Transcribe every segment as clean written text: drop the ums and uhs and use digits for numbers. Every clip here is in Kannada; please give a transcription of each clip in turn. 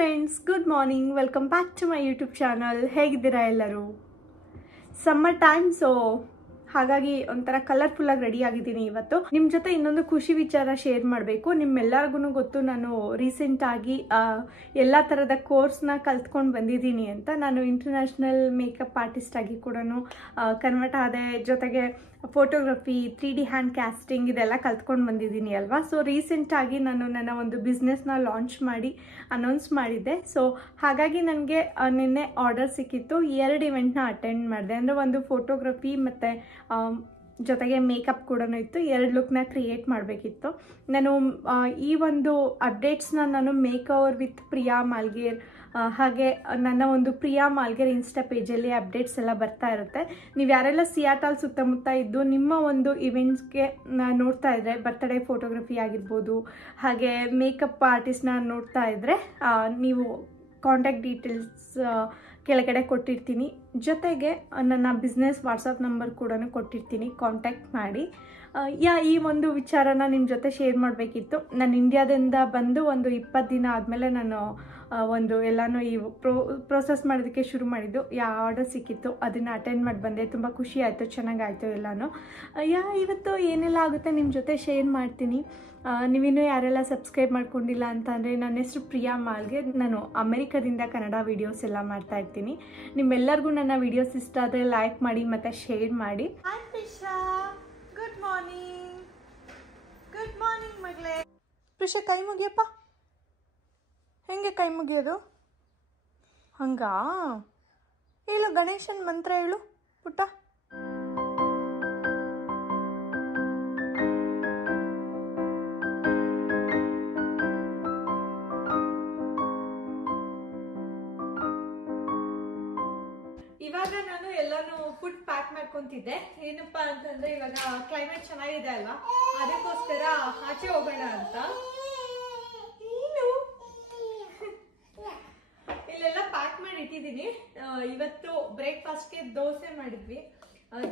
Friends, good morning. Welcome back to my YouTube channel. ಹೇಗಿದ್ದೀರಾ ಎಲ್ಲರೂ? ಸಮ್ಮರ್ ಟೈಮ್, ಸೊ ಹಾಗಾಗಿ ಒಂಥರ ಕಲರ್ಫುಲ್ಲಾಗಿ ರೆಡಿ ಆಗಿದ್ದೀನಿ. ಇವತ್ತು ನಿಮ್ಮ ಜೊತೆ ಇನ್ನೊಂದು ಖುಷಿ ವಿಚಾರ ಶೇರ್ ಮಾಡಬೇಕು. ನಿಮ್ಮೆಲ್ಲರಿಗೂ ಗೊತ್ತು, ನಾನು ರೀಸೆಂಟಾಗಿ ಎಲ್ಲ ಥರದ ಕೋರ್ಸ್ನ ಕಲ್ತ್ಕೊಂಡು ಬಂದಿದ್ದೀನಿ ಅಂತ. ನಾನು ಇಂಟರ್ನ್ಯಾಷನಲ್ ಮೇಕಪ್ ಆರ್ಟಿಸ್ಟ್ ಆಗಿ ಕೂಡ ಕನ್ವರ್ಟ್ ಆದೆ. ಜೊತೆಗೆ ಫೋಟೋಗ್ರಫಿ, 3D ಹ್ಯಾಂಡ್ ಕ್ಯಾಸ್ಟಿಂಗ್ ಇದೆಲ್ಲ ಕಲ್ತ್ಕೊಂಡು ಬಂದಿದ್ದೀನಿ ಅಲ್ವಾ. ಸೊ ರೀಸೆಂಟಾಗಿ ನಾನು ನನ್ನ ಒಂದು ಬಿಸ್ನೆಸ್ನ ಲಾಂಚ್ ಮಾಡಿ ಅನೌನ್ಸ್ ಮಾಡಿದ್ದೆ. ಸೊ ಹಾಗಾಗಿ ನನಗೆ ನಿನ್ನೆ ಆರ್ಡರ್ ಸಿಕ್ಕಿತ್ತು. 2 ಇವೆಂಟ್ನ ಅಟೆಂಡ್ ಮಾಡಿದೆ. ಅಂದರೆ ಒಂದು ಫೋಟೋಗ್ರಫಿ ಮತ್ತು ಜೊತೆಗೆ ಮೇಕಪ್ ಕೂಡ ಇತ್ತು. 2 ಲುಕ್ನ ಕ್ರಿಯೇಟ್ ಮಾಡಬೇಕಿತ್ತು. ನಾನು ಈ ಒಂದು ಅಪ್ಡೇಟ್ಸ್ನ ನಾನು ಮೇಕ್ ಓವರ್ ವಿತ್ ಪ್ರಿಯಾ ಮಾಲ್ಗೇರ್, ಹಾಗೆ ನನ್ನ ಒಂದು ಪ್ರಿಯಾ ಮಾಲ್ಗೇರ್ ಇನ್ಸ್ಟಾ ಪೇಜಲ್ಲಿ ಅಪ್ಡೇಟ್ಸ್ ಎಲ್ಲ ಬರ್ತಾ ಇರುತ್ತೆ. ನೀವು ಯಾರೆಲ್ಲ ಸಿಯಾಟಲ್ ಸುತ್ತಮುತ್ತ ಇದ್ದು ನಿಮ್ಮ ಒಂದು ಇವೆಂಟ್ಸ್ಗೆ ನೋಡ್ತಾ ಇದ್ದರೆ, ಬರ್ತ್ಡೇ ಫೋಟೋಗ್ರಫಿ ಆಗಿರ್ಬೋದು, ಹಾಗೆ ಮೇಕಪ್ ಆರ್ಟಿಸ್ಟ್ನ ನೋಡ್ತಾ ಇದ್ದರೆ, ನೀವು ಕಾಂಟ್ಯಾಕ್ಟ್ ಡೀಟೇಲ್ಸ್ ಕೆಳಗಡೆ ಕೊಟ್ಟಿರ್ತೀನಿ. ಜೊತೆಗೆ ನನ್ನ ಬಿಸ್ನೆಸ್ ವಾಟ್ಸಪ್ ನಂಬರ್ ಕೂಡ ಕೊಟ್ಟಿರ್ತೀನಿ, ಕಾಂಟ್ಯಾಕ್ಟ್ ಮಾಡಿ. ಈ ಒಂದು ವಿಚಾರನ ನಿಮ್ಮ ಜೊತೆ ಶೇರ್ ಮಾಡಬೇಕಿತ್ತು. ನಾನು ಇಂಡಿಯಾದಿಂದ ಬಂದು ಒಂದು 20 ದಿನ ಆದಮೇಲೆ ನಾನು ಒಂದು ಎಲ್ಲನೂ ಈ ಪ್ರೋಸೆಸ್ ಮಾಡೋದಕ್ಕೆ ಶುರು ಮಾಡಿದ್ದು. ಆರ್ಡರ್ ಸಿಕ್ಕಿತ್ತು, ಅದನ್ನು ಅಟೆಂಡ್ ಮಾಡಿ ಬಂದೆ. ತುಂಬ ಖುಷಿ ಆಯಿತು, ಚೆನ್ನಾಗಾಯಿತು ಎಲ್ಲನೂ. ಇವತ್ತು ಏನೆಲ್ಲ ಆಗುತ್ತೆ ನಿಮ್ಮ ಜೊತೆ ಶೇರ್ ಮಾಡ್ತೀನಿ. ನೀವಿನ್ನೂ ಯಾರೆಲ್ಲ ಸಬ್ಸ್ಕ್ರೈಬ್ ಮಾಡ್ಕೊಂಡಿಲ್ಲ ಅಂತ ಅಂದರೆ, ನನ್ನ ಹೆಸರು ಪ್ರಿಯಾ ಮಾಲ್ಗೆ. ನಾನು ಅಮೆರಿಕದಿಂದ ಕನ್ನಡ ವೀಡಿಯೋಸ್ ಎಲ್ಲ ಮಾಡ್ತಾ ಇರ್ತೀನಿ. ನಿಮ್ಮೆಲ್ಲರಿಗೂ ನನ್ನ ವೀಡಿಯೋಸ್ ಇಷ್ಟ ಆದರೆ ಲೈಕ್ ಮಾಡಿ ಮತ್ತು ಶೇರ್ ಮಾಡಿ. Hi Prisha, good morning. Good morning ಮಗಳೇ. ಪ್ರಿಷಾ, ಕೈ ಮುಗಿಯಪ್ಪ. ಹೆಂಗೆ ಕೈ ಮುಗಿಯೋದು? ಹಂಗಾ? ಹೇಳು ಗಣೇಶನ್ ಮಂತ್ರ ಹೇಳು ಪುಟ್ಟ. ಇವಾಗ ನಾನು ಎಲ್ಲಾನು ಫುಡ್ ಪ್ಯಾಕ್ ಮಾಡ್ಕೊಂತಿದ್ದೆ. ಏನಪ್ಪ ಅಂತಂದ್ರೆ, ಇವಾಗ ಕ್ಲೈಮೇಟ್ ಚೆನ್ನಾಗಿದೆ ಅಲ್ವಾ, ಅದಕ್ಕೋಸ್ಕರ ಆಚೆ ಹೋಗೋಣ ಅಂತ. ಇಲ್ಲೆಲ್ಲ ಪ್ಯಾಕ್ ಮಾಡಿ ಇಟ್ಟಿದ್ದೀನಿ. ಇವತ್ತು ಬ್ರೇಕ್ಫಾಸ್ಟ್ಗೆ ದೋಸೆ ಮಾಡಿದ್ವಿ.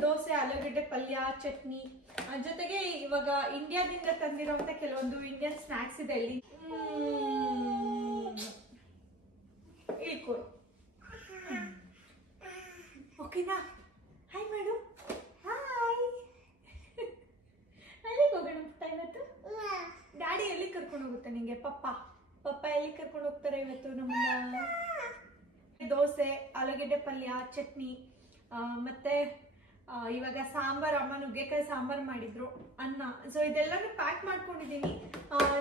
ದೋಸೆ, ಆಲೂಗಡ್ಡೆ ಪಲ್ಯ, ಚಟ್ನಿ, ಜೊತೆಗೆ ಇವಾಗ ಇಂಡಿಯಾದಿಂದ ತಂದಿರೋಂಥ ಕೆಲವೊಂದು ಇಂಡಿಯನ್ ಸ್ನ್ಯಾಕ್ಸ್ ಇದೆ ಇಲ್ಲಿ. ಇಳ್ಕೊಡು, ಓಕೆನಾ? ಹಾಯ್ ಮಾಡು. ಹಾಯ್. ಎಲ್ಲಿಗೆ ಹೋಗೋಣ ಪುಟ್ಟ ಇವತ್ತು? ಡ್ಯಾಡಿ ಎಲ್ಲಿ ಕರ್ಕೊಂಡು ಹೋಗುತ್ತೆ ನಿಂಗೆ? ಪಪ್ಪ ಎಲ್ಲಿ ಕರ್ಕೊಂಡು ಹೋಗ್ತಾರೆ ಇವತ್ತು ನಮ್ಮನ್ನ? ದೋಸೆ, ಆಲೂಗಡ್ಡೆ ಪಲ್ಯ, ಚಟ್ನಿ, ಮತ್ತೆ ಇವಾಗ ಸಾಂಬಾರ್, ಅಮ್ಮ ನುಗ್ಗೆಕಾಯಿ ಸಾಂಬಾರ್ ಮಾಡಿದ್ರು, ಅನ್ನ. ಸೊ ಇದೆಲ್ಲನೂ ಪ್ಯಾಕ್ ಮಾಡ್ಕೊಂಡಿದ್ದೀನಿ.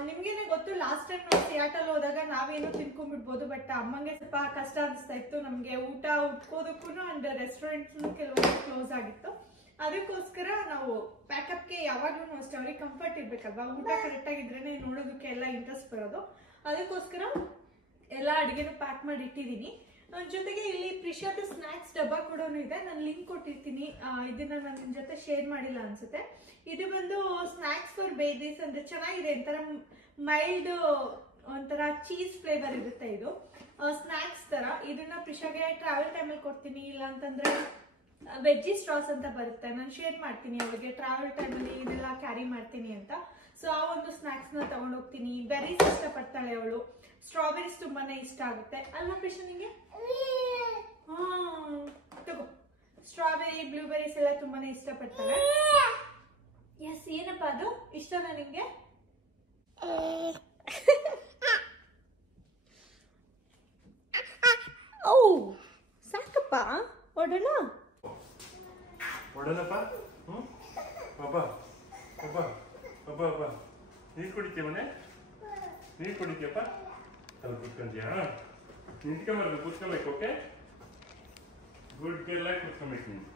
ನಿಮ್ಗೇನೆ ಗೊತ್ತು, ಲಾಸ್ಟ್ ಟೈಮ್ ನಾವು ಸಿಯಾಟಲ್ ಹೋದಾಗ ನಾವೇನೋ ತಿನ್ಕೊಂಡ್ಬಿಡ್ಬೋದು, ಬಟ್ ಅಮ್ಮಂಗೆ ಸ್ವಲ್ಪ ಕಷ್ಟ ಅನಿಸ್ತಾ ಇತ್ತು. ನಮಗೆ ಊಟ ಉಟ್ಕೋದಕ್ಕೂ ಅಂಡ್ ರೆಸ್ಟೋರೆಂಟ್ಸ್ ಕೆಲವೊಂದು ಕ್ಲೋಸ್ ಆಗಿತ್ತು. ಅದಕ್ಕೋಸ್ಕರ ನಾವು ಪ್ಯಾಕಪ್ಗೆ ಯಾವಾಗ್ಲೂ ಅಷ್ಟೇ ಅವ್ರಿಗೆ ಕಂಫರ್ಟ್ ಇರ್ಬೇಕಲ್ವಾ. ಊಟ ಕರೆಕ್ಟಾಗಿದ್ರೇನೆ ನೋಡೋದಕ್ಕೆ ಎಲ್ಲ ಇಂಟ್ರೆಸ್ಟ್ ಬರೋದು. ಅದಕ್ಕೋಸ್ಕರ ಎಲ್ಲ ಅಡುಗೆನೂ ಪ್ಯಾಕ್ ಮಾಡಿ ಇಟ್ಟಿದ್ದೀನಿ. ಜೊತೆಗೆ ಇಲ್ಲಿ ಪ್ರಿಷಾದ ಸ್ನ್ಯಾಕ್ಸ್ ಡಬ್ಬ ಕೂಡ ಇದೆ, ನಾನು ಲಿಂಕ್ ಕೊಟ್ಟಿರ್ತೀನಿ. ಇದನ್ನ ನಾನು ನಿಮ್ಮ ಜೊತೆ ಶೇರ್ ಮಾಡಿಲ್ಲ ಅನ್ಸುತ್ತೆ. ಇದು ಬಂದು ಸ್ನ್ಯಾಕ್ಸ್ ಫಾರ್ ಬೇಬೀಸ್ ಅಂದ್ರೆ ಚೆನ್ನಾಗಿದೆ. ಒಂಥರ ಮೈಲ್ಡ್, ಒಂಥರ ಚೀಸ್ ಫ್ಲೇವರ್ ಇರುತ್ತೆ. ಇದು ಸ್ನ್ಯಾಕ್ಸ್ ತರ. ಇದನ್ನ ಪ್ರಿಷಾಗೆ ಟ್ರಾವೆಲ್ ಟೈಮಲ್ಲಿ ಕೊಡ್ತೀನಿ. ಇಲ್ಲ ಅಂತಂದ್ರೆ ವೆಜ್ಜಿ ಸ್ಟ್ರಾಸ್ ಅಂತ ಬರುತ್ತೆ, ನಾನು ಶೇರ್ ಮಾಡ್ತೀನಿ ಅವಳಿಗೆ. ಟ್ರಾವೆಲ್ ಟೈಮಲ್ಲಿ ಇದೆಲ್ಲ ಕ್ಯಾರಿ ಮಾಡ್ತೀನಿ ಅಂತ. ಸೊ ಆ ಒಂದು ಸ್ನ್ಯಾಕ್ಸ್ನ ತಗೊಂಡೋಗ್ತೀನಿ. ಬೆರೀಸ್ ಇಷ್ಟಪಡ್ತಾಳೆ ಅವಳು. ಸ್ಟ್ರಾಬೆರೀಸ್ ತುಂಬಾನೇ ಇಷ್ಟ ಆಗುತ್ತೆ ಅಲ್ವಾ ಪ್ರಿಷಾ ನಿಂಗೆ? ತಗೋ, ಸ್ಟ್ರಾಬೆರಿ, ಬ್ಲೂಬೆರೀಸ್ ಎಲ್ಲ ತುಂಬಾನೇ ಇಷ್ಟಪಡ್ತಾಳೆ. ಎಸ್, ಏನಪ್ಪ ಅದು ಇಷ್ಟನಾ ನಿಂಗೆ? ಓ ಸಾಕಪ್ಪ, ಹೊಡೋಣ ಹೊಡೋಣಪ್ಪ. ನೀರು ಕುಡಿತೀಯ ಮನೆ? ನೀರು ಕುಡಿತೀಯಪ್ಪ? ಅಲ್ಲಿ ಕೂತ್ಕೊಂತೀಯ? ನಿಂತ್ಕೊಂಬರ್ಬೇಕು, ಕೂತ್ಕೊಬೇಕು. ಓಕೆ, ಗುಡ್ ಗರ್ಲ್ ಆಗಿ ಕೂತ್ಕೊಬೇಕು ನೀನು.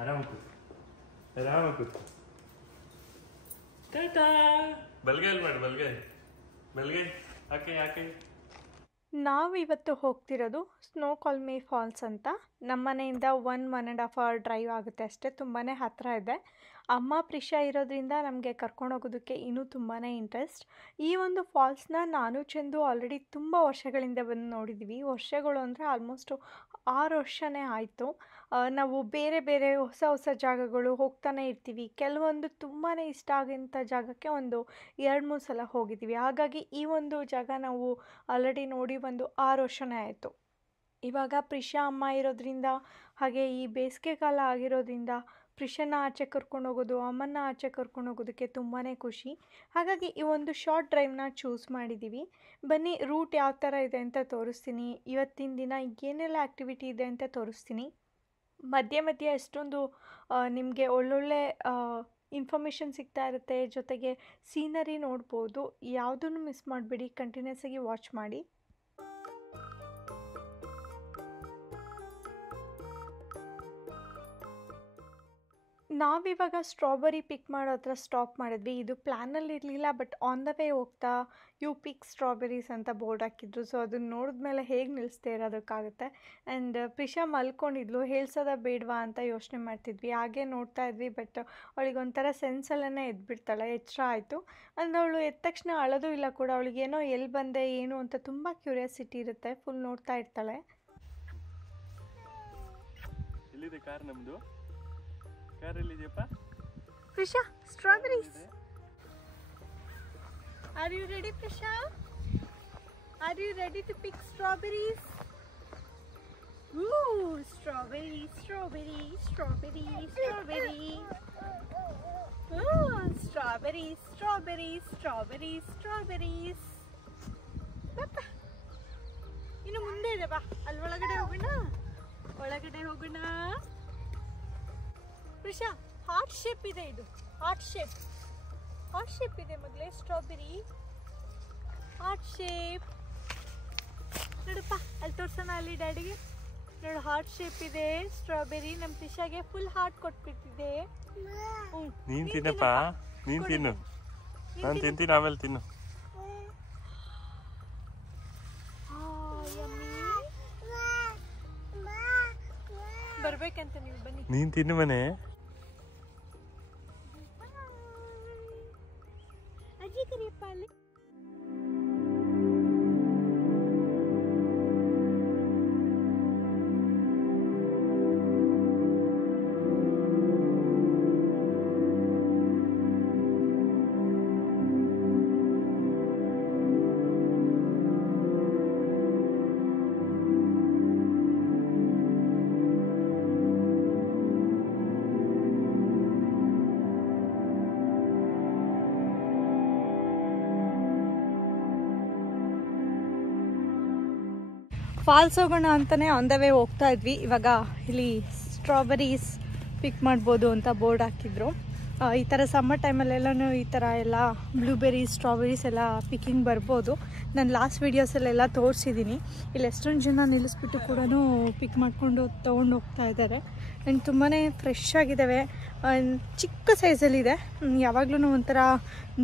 ಆರಾಮ ಕೂತು. ಟಾಟಾ. ಬಲ್ಗೈಲಿ ಮಾಡಿ, ಬಲ್ಗೈ ಯಾಕೆ ನಾವಿವತ್ತು ಹೋಗ್ತಿರೋದು ಸ್ನೋಕಾಲ್ಮಿ ಫಾಲ್ಸ್ ಅಂತ. ನಮ್ಮ ಮನೆಯಿಂದ 1.5 ಅವರ್ ಡ್ರೈವ್ ಆಗುತ್ತೆ ಅಷ್ಟೇ. ತುಂಬಾ ಹತ್ತಿರ ಇದೆ. ಅಮ್ಮ ಪ್ರಿಷಾ ಇರೋದ್ರಿಂದ ನಮಗೆ ಕರ್ಕೊಂಡೋಗೋದಕ್ಕೆ ಇನ್ನೂ ತುಂಬಾ ಇಂಟ್ರೆಸ್ಟ್. ಈ ಒಂದು ಫಾಲ್ಸ್ನ ನಾನು ಚಂದು ಆಲ್ರೆಡಿ ತುಂಬ ವರ್ಷಗಳಿಂದ ಬಂದು ನೋಡಿದ್ದೀವಿ. ವರ್ಷಗಳು ಅಂದರೆ ಆಲ್ಮೋಸ್ಟು 6 ವರ್ಷನೇ ಆಯಿತು. ನಾವು ಬೇರೆ ಬೇರೆ ಹೊಸ ಹೊಸ ಜಾಗಗಳು ಹೋಗ್ತಾನೆ ಇರ್ತೀವಿ. ಕೆಲವೊಂದು ತುಂಬಾ ಇಷ್ಟ ಆಗೋಂಥ ಜಾಗಕ್ಕೆ ಒಂದು 2-3 ಸಲ ಹೋಗಿದ್ದೀವಿ. ಹಾಗಾಗಿ ಈ ಒಂದು ಜಾಗ ನಾವು ಆಲ್ರೆಡಿ ನೋಡಿ ಒಂದು 6 ವರ್ಷನೇ ಆಯಿತು. ಇವಾಗ ಪ್ರಿಷಾ ಅಮ್ಮ ಇರೋದ್ರಿಂದ ಹಾಗೆ ಈ ಬೇಸಿಗೆ ಕಾಲ ಆಗಿರೋದ್ರಿಂದ ಪ್ರಿಷಾನ ಆಚೆ ಕರ್ಕೊಂಡು ಹೋಗೋದು, ಅಮ್ಮನ ಆಚೆ ಕರ್ಕೊಂಡು ಹೋಗೋದಕ್ಕೆ ತುಂಬಾ ಖುಷಿ. ಹಾಗಾಗಿ ಈ ಒಂದು ಶಾರ್ಟ್ ಡ್ರೈವ್ನ ಚೂಸ್ ಮಾಡಿದ್ದೀವಿ. ಬನ್ನಿ ರೂಟ್ ಯಾವ ಥರ ಇದೆ ಅಂತ ತೋರಿಸ್ತೀನಿ. ಇವತ್ತಿನ ದಿನ ಏನೆಲ್ಲ ಆ್ಯಕ್ಟಿವಿಟಿ ಇದೆ ಅಂತ ತೋರಿಸ್ತೀನಿ. ಮಧ್ಯೆ ಮಧ್ಯೆ ಎಷ್ಟೊಂದು ನಿಮಗೆ ಒಳ್ಳೊಳ್ಳೆ ಇನ್ಫಾರ್ಮೇಷನ್ ಸಿಗ್ತಾ ಇರುತ್ತೆ. ಜೊತೆಗೆ ಸೀನರಿ ನೋಡ್ಬೋದು. ಯಾವುದನ್ನು ಮಿಸ್ ಮಾಡಬೇಡಿ, ಕಂಟಿನ್ಯೂಸ್ ಆಗಿ ವಾಚ್ ಮಾಡಿ. ನಾವಿವಾಗ ಸ್ಟ್ರಾಬೆರಿ ಪಿಕ್ ಮಾಡೋ ಹತ್ರ ಸ್ಟಾಪ್ ಮಾಡಿದ್ವಿ. ಇದು ಪ್ಲ್ಯಾನಲ್ಲಿ ಇರಲಿಲ್ಲ, ಬಟ್ ಆನ್ ದ ವೇ ಹೋಗ್ತಾ ಯು ಪಿಕ್ ಸ್ಟ್ರಾಬೆರೀಸ್ ಅಂತ ಬೋರ್ಡ್ ಹಾಕಿದ್ರು. ಸೊ ಅದನ್ನು ನೋಡಿದ್ಮೇಲೆ ಹೇಗೆ ನಿಲ್ಲಿಸ್ದೇ ಇರೋದಕ್ಕಾಗುತ್ತೆ. ಆ್ಯಂಡ್ ಪ್ರಿಷಾ ಮಲ್ಕೊಂಡಿದ್ಲು, ಹೇಳ್ಸೋದ ಬೇಡವಾ ಅಂತ ಯೋಚನೆ ಮಾಡ್ತಿದ್ವಿ. ಹಾಗೆ ನೋಡ್ತಾ ಇದ್ವಿ, ಬಟ್ ಅವಳಿಗೊಂಥರ ಸೆನ್ಸಲ್ಲೇ ಎದ್ಬಿಡ್ತಾಳೆ. ಎಚ್ಚರ ಆಯಿತು. ಅಂದರೆ ಅವಳು ಎದ್ದ ತಕ್ಷಣ ಅಳೋದು ಇಲ್ಲ ಕೂಡ. ಅವಳಿಗೇನೋ ಎಲ್ಲಿ ಬಂದೆ ಏನು ಅಂತ ತುಂಬ ಕ್ಯೂರಿಯಾಸಿಟಿ ಇರುತ್ತೆ. ಫುಲ್ ನೋಡ್ತಾ ಇರ್ತಾಳೆ. ಎಲ್ಲಿದೆ ಕಾರ್ ನಮ್ಮದು? ಕಾರ್ ಎಲ್ಲಿದೆಯಪ್ಪ? Prisha, strawberries. Are you ready, Prisha? Are you ready to pick strawberries? Ooh, strawberry, strawberry, strawberry, strawberry. Ooh, strawberries, strawberries, strawberries, strawberries. Papa. ಇನ್ನು ಮುಂದೆ ಇದೆ ಬಾ. ಅಲ್ಲಿ ಒಳಗಡೆ ಹೋಗೋಣ. ಒಳಗಡೆ ಹೋಗೋಣ. ಪ್ರಿಷಾ, ಹಾರ್ಟ್ ಶೇಪ್ ಇದೆ ಇದು. ಹಾರ್ಟ್ ಶೇಪ್ ಇದೆ ಮಗಳೇ. ಸ್ಟ್ರಾಬೆರಿ ಹಾರ್ಟ್ ಶೇಪ್ ನೋಡಪ್ಪ. ಅಲ್ಲಿ ತೋರ್ಸೋಣ ಅಲ್ಲಿ ಡ್ಯಾಡಿಗೆ. ನೋಡು, ಹಾರ್ಟ್ ಶೇಪ್ ಇದೆ ಸ್ಟ್ರಾಬೆರಿ. ನಮ್ಮ ಪ್ರಿಷಾಗೆ ಫುಲ್ ಹಾರ್ಟ್ ಕೊಟ್ಬಿಟ್ಟಿದೆ. ನೀನ್ ತಿನ್ನಪ್ಪ, ನೀನ್ ತಿನ್ನು. ನಾನು ತಿಂತೀನಿ, ಆಮೇಲೆ ತಿನ್ನು. ಬರ್ಬೇಕಂತ ನೀವು ಬನ್ನಿ. ನೀನ್ ತಿನ್ನು ಮನೆ. ಅಜ್ಜಿ ಕರಿಯಪ್ಪ ಅಲ್ಲಿ. ಫಾಲ್ಸ್ ಹೋಗೋಣ ಅಂತಲೇ ಆನ್ ದ ವೇ ಹೋಗ್ತಾ ಇದ್ವಿ. ಇವಾಗ ಇಲ್ಲಿ ಸ್ಟ್ರಾಬೆರೀಸ್ ಪಿಕ್ ಮಾಡ್ಬೋದು ಅಂತ ಬೋರ್ಡ್ ಹಾಕಿದ್ರು. ಈ ಥರ ಸಮ್ಮರ್ ಟೈಮಲ್ಲೆಲ್ಲನೂ ಈ ಥರ ಎಲ್ಲ ಬ್ಲೂಬೆರೀಸ್, ಸ್ಟ್ರಾಬೆರೀಸ್ ಎಲ್ಲ ಪಿಕ್ಕಿಂಗ್ ಬರ್ಬೋದು. ನಾನು ಲಾಸ್ಟ್ ವೀಡಿಯೋಸಲ್ಲೆಲ್ಲ ತೋರಿಸಿದ್ದೀನಿ. ಇಲ್ಲಿ ಎಷ್ಟೊಂದು ಜನ ನಿಲ್ಲಿಸ್ಬಿಟ್ಟು ಕೂಡ ಪಿಕ್ ಮಾಡಿಕೊಂಡು ತೊಗೊಂಡು ಹೋಗ್ತಾ ಇದ್ದಾರೆ. ಆ್ಯಂಡ್ ತುಂಬಾ ಫ್ರೆಶ್ ಆಗಿದ್ದಾವೆ. ಚಿಕ್ಕ ಸೈಜಲ್ಲಿದೆ. ಯಾವಾಗಲೂ ಒಂಥರ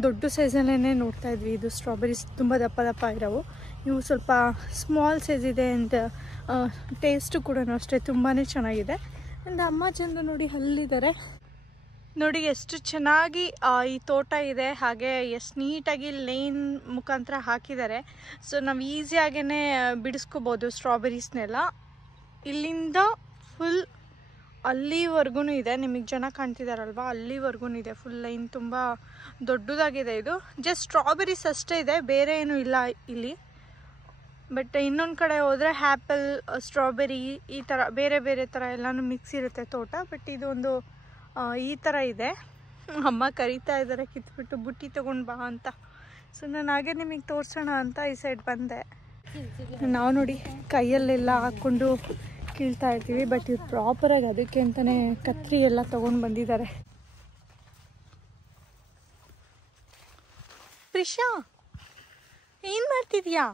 ದೊಡ್ಡ ಸೈಜಲ್ಲೇ ನೋಡ್ತಾ ಇದ್ವಿ. ಇದು ಸ್ಟ್ರಾಬೆರೀಸ್ ತುಂಬ ದಪ್ಪ ದಪ್ಪ ಇರೋವು. ಇವು ಸ್ವಲ್ಪ ಸ್ಮಾಲ್ ಸೈಜ್ ಇದೆ. ಆ್ಯಂಡ್ ಟೇಸ್ಟು ಕೂಡ ಅಷ್ಟೇ ತುಂಬಾ ಚೆನ್ನಾಗಿದೆ. ಆ್ಯಂಡ್ ಅಮ್ಮ ಚಂದ ನೋಡಿ ಅಲ್ಲಿದ್ದಾರೆ. ನೋಡಿ ಎಷ್ಟು ಚೆನ್ನಾಗಿ ಈ ತೋಟ ಇದೆ. ಹಾಗೆ ಎಷ್ಟು ನೀಟಾಗಿ ಲೈನ್ ಮುಖಾಂತರ ಹಾಕಿದ್ದಾರೆ. ಸೊ ನಾವು ಈಸಿಯಾಗೇ ಬಿಡಿಸ್ಕೋಬೋದು ಸ್ಟ್ರಾಬೆರೀಸ್ನೆಲ್ಲ. ಇಲ್ಲಿಂದ ಫುಲ್ ಅಲ್ಲಿವರೆಗೂ ಇದೆ. ನಿಮಗೆ ಜನ ಕಾಣ್ತಿದಾರಲ್ವ, ಅಲ್ಲಿವರೆಗೂ ಇದೆ. ಫುಲ್ ಲೈನ್ ತುಂಬ ದೊಡ್ಡದಾಗಿದೆ. ಇದು ಜಸ್ಟ್ ಸ್ಟ್ರಾಬೆರೀಸ್ ಅಷ್ಟೇ ಇದೆ, ಬೇರೆ ಏನೂ ಇಲ್ಲ ಇಲ್ಲಿ. ಬಟ್ ಇನ್ನೊಂದು ಕಡೆ ಹೋದರೆ ಆ್ಯಪಲ್, ಸ್ಟ್ರಾಬೆರಿ ಈ ಥರ ಬೇರೆ ಬೇರೆ ಥರ ಎಲ್ಲನೂ ಮಿಕ್ಸ್ ಇರುತ್ತೆ ತೋಟ. ಬಟ್ ಇದೊಂದು ಈ ಥರ ಇದೆ. ಅಮ್ಮ ಕರೀತಾ ಇದ್ದಾರೆ ಕಿತ್ಬಿಟ್ಟು ಬುಟ್ಟಿ ತೊಗೊಂಡು ಬಾ ಅಂತ. ಸೊ ನಾನು ಹಾಗೆ ನಿಮಗೆ ತೋರಿಸೋಣ ಅಂತ ಈ ಸೈಡ್ ಬಂದೆ. ನಾವು ನೋಡಿ ಕೈಯಲ್ಲೆಲ್ಲ ಹಾಕ್ಕೊಂಡು ಕೀಳ್ತಾ ಇರ್ತೀವಿ. ಬಟ್ ಇವ್ರು ಪ್ರಾಪರಾಗಿ ಅದಕ್ಕೆ ಅಂತಲೇ ಕತ್ರಿ ಎಲ್ಲ ತೊಗೊಂಡು ಬಂದಿದ್ದಾರೆ. ಪ್ರಿಷಾ, ಏನು ಮಾಡ್ತಿದ್ಯಾ?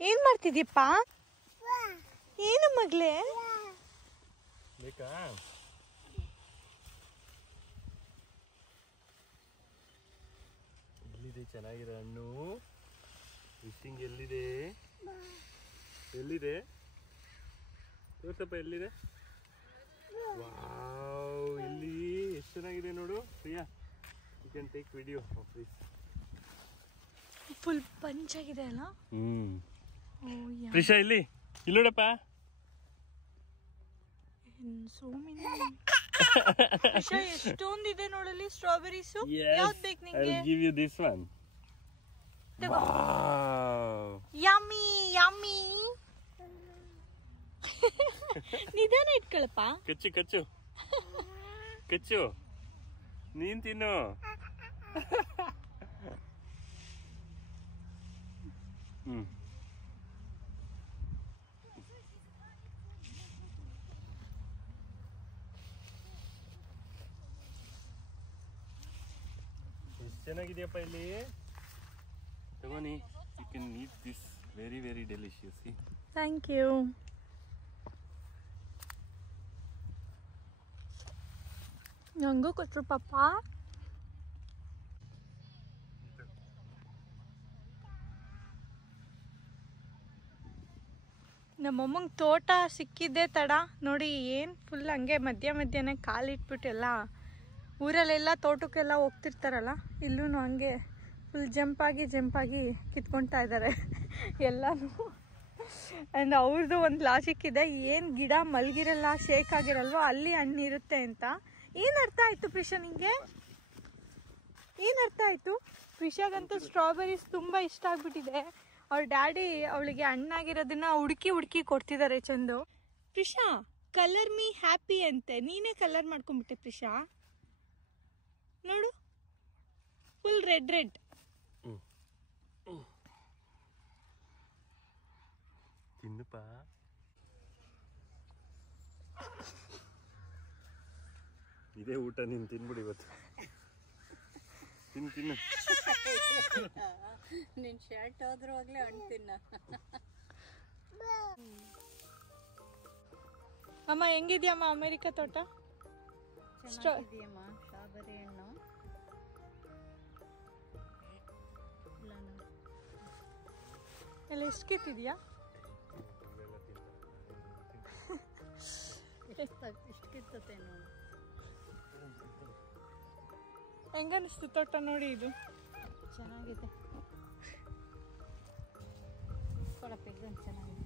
ಏನು ಮಾಡ್ತಿದ್ಯಪ್ಪ? ಏನು ಮಗಳೇ? ಎಲ್ಲಿದೆ ಚೆನ್ನಾಗಿರೋ ಹಣ್ಣು? ಫಿಶಿಂಗ್ ಎಲ್ಲಿದೆ? ಎಲ್ಲಿದೆ ತೋರ್ಸಪ್ಪ, ಎಲ್ಲಿದೆ? ವಾವ್, ಇಲ್ಲಿ ಚೆನ್ನಾಗಿದೆ ನೋಡು Priya. You can take video of this. Full punch ಆಗಿದೆ ಅಲ್ಲ. ಪ್ರಿಷಾ ಇಲ್ಲಿ ನೋಡಪ್ಪ. ಎಷ್ಟೊಂದಿದೆ ನೋಡಲ್ಲಿ ಸ್ಟ್ರಾಬೆರೀಸ್. ಯಾವ್ದು ಬೇಕು ನಿಂಗೆ? I'll give you this one. Wow. Yummy yummy. ನಿಧಾನ ಇಟ್ಕೊಳಪ್ಪ. ಕಚ್ಚು ಕಚ್ಚು ಕಚ್ಚು, ನೀನ್ ತಿನ್ನು. ಎಷ್ಟು ಚೆನ್ನಾಗಿದೆಯಪ್ಪ ಇಲ್ಲಿ. ತಗೋನಿ, you can eat this. Very very delicious. Thank you. ನಂಗೂ ಕೊಟ್ರು ಪಾಪ. ನಮ್ಮಮ್ಮಂಗೆ ತೋಟ ಸಿಕ್ಕಿದ್ದೆ ತಡ ನೋಡಿ. ಏನು ಫುಲ್ ಹಂಗೆ ಮಧ್ಯನೇ ಕಾಲಿಟ್ಬಿಟ್ಟೆಲ್ಲ. ಊರಲ್ಲೆಲ್ಲ ತೋಟಕ್ಕೆಲ್ಲ ಹೋಗ್ತಿರ್ತಾರಲ್ಲ, ಇಲ್ಲೂ ಹಂಗೆ ಫುಲ್ ಜಂಪಾಗಿ ಕಿತ್ಕೊಳ್ತಾ ಇದ್ದಾರೆ ಎಲ್ಲನೂ. ಆ್ಯಂಡ್ ಅವ್ರದ್ದು ಒಂದು ಲಾಜಿಕ್ ಇದೆ, ಏನು ಗಿಡ ಮಲ್ಗಿರಲ್ಲ, ಶೇಕ್ ಆಗಿರಲ್ವೋ ಅಲ್ಲಿ ಹಣ್ಣಿರುತ್ತೆ ಅಂತ. ಏನು ಅರ್ಥ ಆಯಿತು ಪ್ರಿಷಾ ನಿಂಗೆ? ಏನು ಅರ್ಥ ಆಯಿತು? ಪ್ರಿಷಾಗಂತೂ ಸ್ಟ್ರಾಬೆರೀಸ್ ತುಂಬ ಇಷ್ಟ ಆಗ್ಬಿಟ್ಟಿದೆ. ಅವ್ರ ಡ್ಯಾಡಿ ಅವಳಿಗೆ ಹಣ್ಣಾಗಿರೋದನ್ನ ಹುಡುಕಿ ಕೊಡ್ತಿದ್ದಾರೆ Chandu. Prisha colour me happy ಅಂತೆ, ನೀನೇ ಕಲರ್ ಮಾಡ್ಕೊಂಡ್ಬಿಟ್ಟೆ ಪ್ರಿಷಾ. ನೋಡು ಫುಲ್ ರೆಡ್. ತಿನ್ನಪ್ಪ. ಇದೇ ಊಟ, ನೀನು ತಿನ್ಬಿಡಿ ಇವತ್ತು. ತಿನ್ನು. ನಿನ್ ಶರ್ಟ್ ಹೋದ್ರುವಾಗ್ಲೇ ಹಣ್ಣು ತಿನ್ನ. ಅಮ್ಮ ಹೆಂಗಿದ್ಯಮ್ಮ ಅಮೆರಿಕ ತೋಟ? ಚೆನ್ನಾಗಿದೆಯಮ್ಮ ಸ್ಟ್ರಾಬೆರಿ ಹಣ್ಣು. ಎಲ್ಲ ಎಷ್ಟು ಕಿತ್ತಿದ್ಯಾ? ಎಷ್ಟು ಕಿತ್ತತೆ ನೋಡಿ. ಹೆಂಗನಿಸ್ತು ತೋಟ ನೋಡಿ? ಇದು ಚೆನ್ನಾಗಿದೆ. ಕೊಳಪೆಗ್ಗಂದು ಚೆನ್ನಾಗಿದೆ.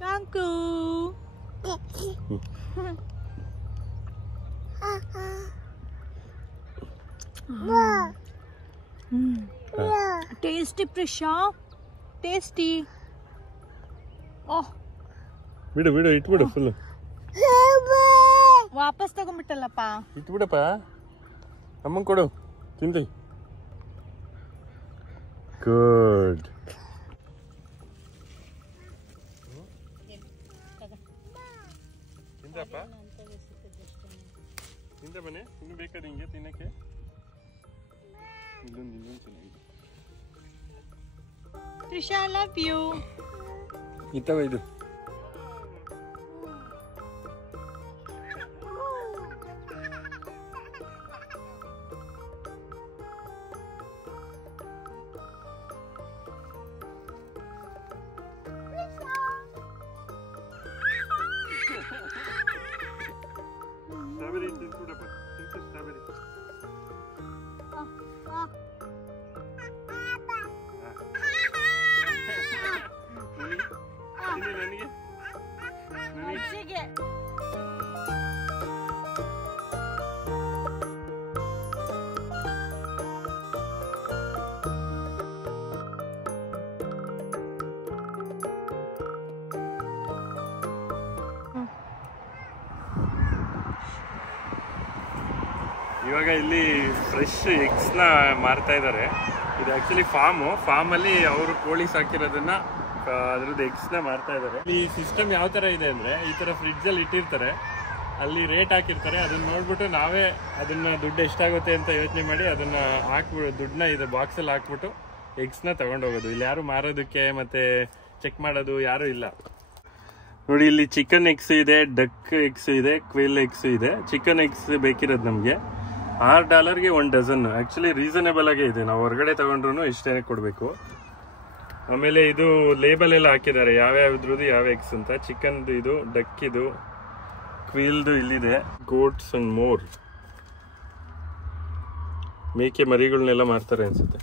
Thank you. Tasty Prisha, tasty. ಓಹ್ ಬಿಡು ಇಟ್ಬಿಡು ಫುಲ್. ವಾಪಸ್ ತಗೊಂಡ್ಬಿಟ್ಟಲ್ಲಪ್ಪ. ಇಟ್ಬಿಡಪ್ಪ, ಅಮ್ಮಂಗೆ ಕೊಡು ತಿಂದಿ. ಗುಡ್. ತಿಂದಪ್ಪ, ತಿಂದ ಮನೆ. ಇನ್ನು ಬೇಕಾದ ಹಿಂಗೆ ತಿನ್ನಕ್ಕೆ? ಇನ್ನೊಂದು ಚೆನ್ನಾಗಿದೆ. Prisha love you. ಇತ್ತವ ಇದು. ಸ್ಟ್ರಾಬೆರಿ ತಿನ್ಬಿಡಪ್ಪ, ತಿಂತು ಸ್ಟ್ರಾಬೆರಿ. ನನಗೆ ಇವಾಗ ಇಲ್ಲಿ ಫ್ರೆಶ್ ಎಗ್ಸ್ನ ಮಾರ್ತಾ ಇದ್ದಾರೆ. ಇದು ಆಕ್ಚುಲಿ ಫಾರ್ಮಲ್ಲಿ ಅವರು ಕೋಳಿ ಸಾಕಿರೋದನ್ನ ಅದ್ರದ್ದು ಎಗ್ಸ್ನ ಮಾರ್ತಾ ಇದ್ದಾರೆ. ಈ ಸಿಸ್ಟಮ್ ಯಾವ ತರ ಇದೆ ಅಂದ್ರೆ, ಈ ತರ ಫ್ರಿಡ್ಜ್ ಅಲ್ಲಿ ಇಟ್ಟಿರ್ತಾರೆ, ಅಲ್ಲಿ ರೇಟ್ ಹಾಕಿರ್ತಾರೆ. ಅದನ್ನ ನೋಡ್ಬಿಟ್ಟು ನಾವೇ ಅದನ್ನ ದುಡ್ಡು ಎಷ್ಟಾಗುತ್ತೆ ಅಂತ ಯೋಚನೆ ಮಾಡಿ ಅದನ್ನ ಹಾಕ್ಬಿಟ್ಟು ದುಡ್ಡನ್ನ ಇದು ಬಾಕ್ಸಲ್ಲಿ ಹಾಕ್ಬಿಟ್ಟು ಎಗ್ಸ್ನ ತಗೊಂಡೋಗೋದು. ಇಲ್ಲಿ ಯಾರು ಮಾರೋದಕ್ಕೆ ಮತ್ತೆ ಚೆಕ್ ಮಾಡೋದು ಯಾರು ಇಲ್ಲ. ನೋಡಿ ಇಲ್ಲಿ ಚಿಕನ್ ಎಗ್ಸ್ ಇದೆ, ಡಕ್ ಎಗ್ಸ್ ಇದೆ, ಕ್ವೇಲ್ ಎಗ್ಸ್ ಇದೆ. ಚಿಕನ್ ಎಗ್ಸ್ ಬೇಕಿರೋದು ನಮಗೆ $6ಗೆ 1 ಡಜನ್. ಆಕ್ಚುಲಿ ರೀಸನೇಬಲ್ ಆಗೇ ಇದೆ. ನಾವು ಹೊರಗಡೆ ತಗೊಂಡ್ರು ಇಷ್ಟೇ ಕೊಡಬೇಕು. ಆಮೇಲೆ ಇದು ಲೇಬಲ್ ಎಲ್ಲ ಹಾಕಿದ್ದಾರೆ ಯಾವ್ಯಾವ್ದ್ರದ್ದು ಯಾವ ಎಗ್ಸ್ ಅಂತ. ಚಿಕನ್ದು ಇದು, ಡಕ್ಕಿದು, ಕ್ವೀಲ್ದು ಇಲ್ಲಿದೆ, ಗೋಟ್ಸ್ ಅಂಡ್ ಮೋರ್. ಮೇಕೆ ಮರಿಗಳನ್ನೆಲ್ಲ ಮಾರ್ತಾರೆ ಅನ್ಸುತ್ತೆ.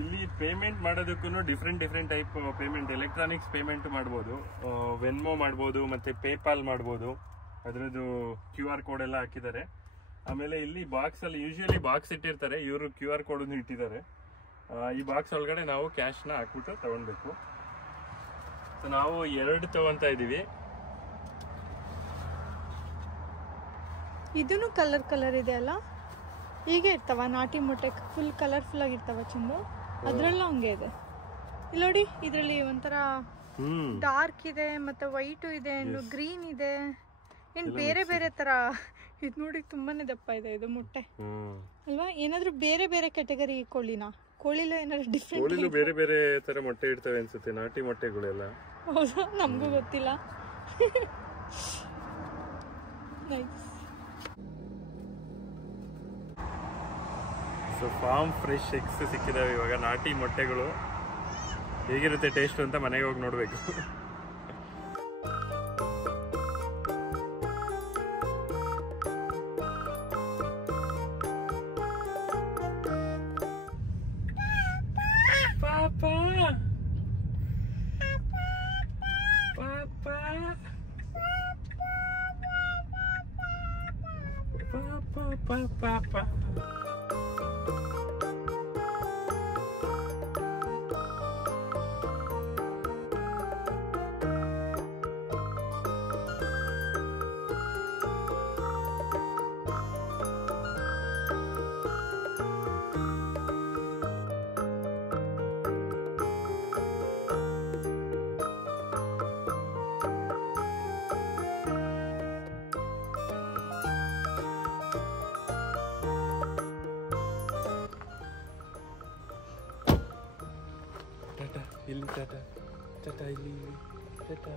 ಇಲ್ಲಿ ಪೇಮೆಂಟ್ ಮಾಡೋದಕ್ಕೂ different type payment, electronics payment ಮಾಡ್ಬೋದು, ವೆನ್ಮೋ ಮಾಡ್ಬೋದು, ಮತ್ತೆ ಪೇಪಾಲ್ ಮಾಡ್ಬೋದು. ಅದರದ್ದು QR ಕೋಡ್ ಎಲ್ಲ ಹಾಕಿದ್ದಾರೆ. ಆಮೇಲೆ ಇಲ್ಲಿ ಬಾಕ್ಸ್ ಅಲ್ಲಿ ಯೂಶುವಲಿ ಬಾಕ್ಸ್ ಇಟ್ಟಿರ್ತಾರೆ, ಇವರು QR ಕೋಡ್ ಇಟ್ಟಿದ್ದಾರೆ. ಈ ಬಾಕ್ಸ್ ಒಳಗಡೆ ನಾವು ಕ್ಯಾಶ್ನ ಹಾಕ್ಬಿಟ್ಟು ತಗೊಳ್ಬೇಕು. ಸೊ ನಾವು 2 ತಗೊಂತ ಇದೀವಿ. ಇದೂ ಕಲರ್ ಇದೆ ಅಲ್ಲ, ಹೀಗೆ ಇರ್ತಾವ ನಾಟಿ ಮೊಟ್ಟೆ, ಫುಲ್ ಕಲರ್ಫುಲ್ ಆಗಿರ್ತಾವ ಚಂದು. ಅದ್ರಲ್ಲೂ ಹಂಗೆ ಇದೆ. ಇಲ್ಲಿ ನೋಡಿ, ಇದರಲ್ಲಿ ಒಂಥರ ಡಾರ್ಕ್ ಇದೆ, ಮತ್ತೆ ವೈಟು ಇದೆ, ಗ್ರೀನ್ ಇದೆ, ಏನ್ ಬೇರೆ ತರ. ಇದು ನೋಡಿ ತುಂಬಾನೇ ದಪ್ಪ ಇದೆ ಇದು ಮೊಟ್ಟೆ ಅಲ್ವಾ? ಏನಾದ್ರೂ ಬೇರೆ ಕ್ಯಾಟಗರಿ ಕೋಳಿಲೂ ಏನಾದ್ರು ಡಿಫ್ರೆಂಟ್ ಬೇರೆ ತರ ಮೊಟ್ಟೆ ಇಡ್ತವೆ ಅನ್ಸುತ್ತೆ, ನಾಟಿ ಮೊಟ್ಟೆಗಳೆಲ್ಲ. ಹೌದಾ? ನಮಗೂ ಗೊತ್ತಿಲ್ಲ. ಸೊ ಫಾರ್ಮ್ ಫ್ರೆಶ್ ಎಗ್ಸ್ ಸಿಕ್ಕಿದಾವೆ ಇವಾಗ, ನಾಟಿ ಮೊಟ್ಟೆಗಳು. ಹೇಗಿರುತ್ತೆ ಟೇಸ್ಟ್ ಅಂತ ಮನೆಗೆ ಹೋಗಿ ನೋಡ್ಬೇಕು. Papa. ಇಲ್ಲಿ ಟಾಟಾ ಇಲ್ಲಿ ಟಾಟಾ.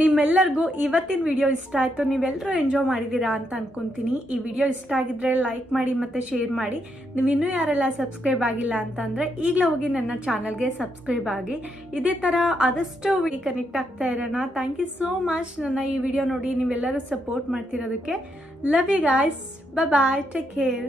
ನಿಮ್ಮೆಲ್ಲರಿಗೂ ಇವತ್ತಿನ ವಿಡಿಯೋ ಇಷ್ಟ ಆಯಿತು, ನೀವೆಲ್ಲರೂ ಎಂಜಾಯ್ ಮಾಡಿದ್ದೀರಾ ಅಂತ ಅನ್ಕೊತೀನಿ. ಈ ವಿಡಿಯೋ ಇಷ್ಟ ಆಗಿದ್ರೆ ಲೈಕ್ ಮಾಡಿ ಮತ್ತು ಶೇರ್ ಮಾಡಿ. ನೀವು ಇನ್ನೂ ಯಾರೆಲ್ಲ ಸಬ್ಸ್ಕ್ರೈಬ್ ಆಗಿಲ್ಲ ಅಂತಂದರೆ ಈಗಲೇ ಹೋಗಿ ನನ್ನ ಚಾನಲ್ಗೆ ಸಬ್ಸ್ಕ್ರೈಬ್ ಆಗಿ. ಇದೇ ಥರ ಆದಷ್ಟು ಕನೆಕ್ಟ್ ಆಗ್ತಾ ಇರೋಣ. ಥ್ಯಾಂಕ್ ಯು ಸೋ ಮಚ್ ನನ್ನ ಈ ವಿಡಿಯೋ ನೋಡಿ ನೀವೆಲ್ಲರೂ ಸಪೋರ್ಟ್ ಮಾಡ್ತಿರೋದಕ್ಕೆ. Love you guys. Bye, take care.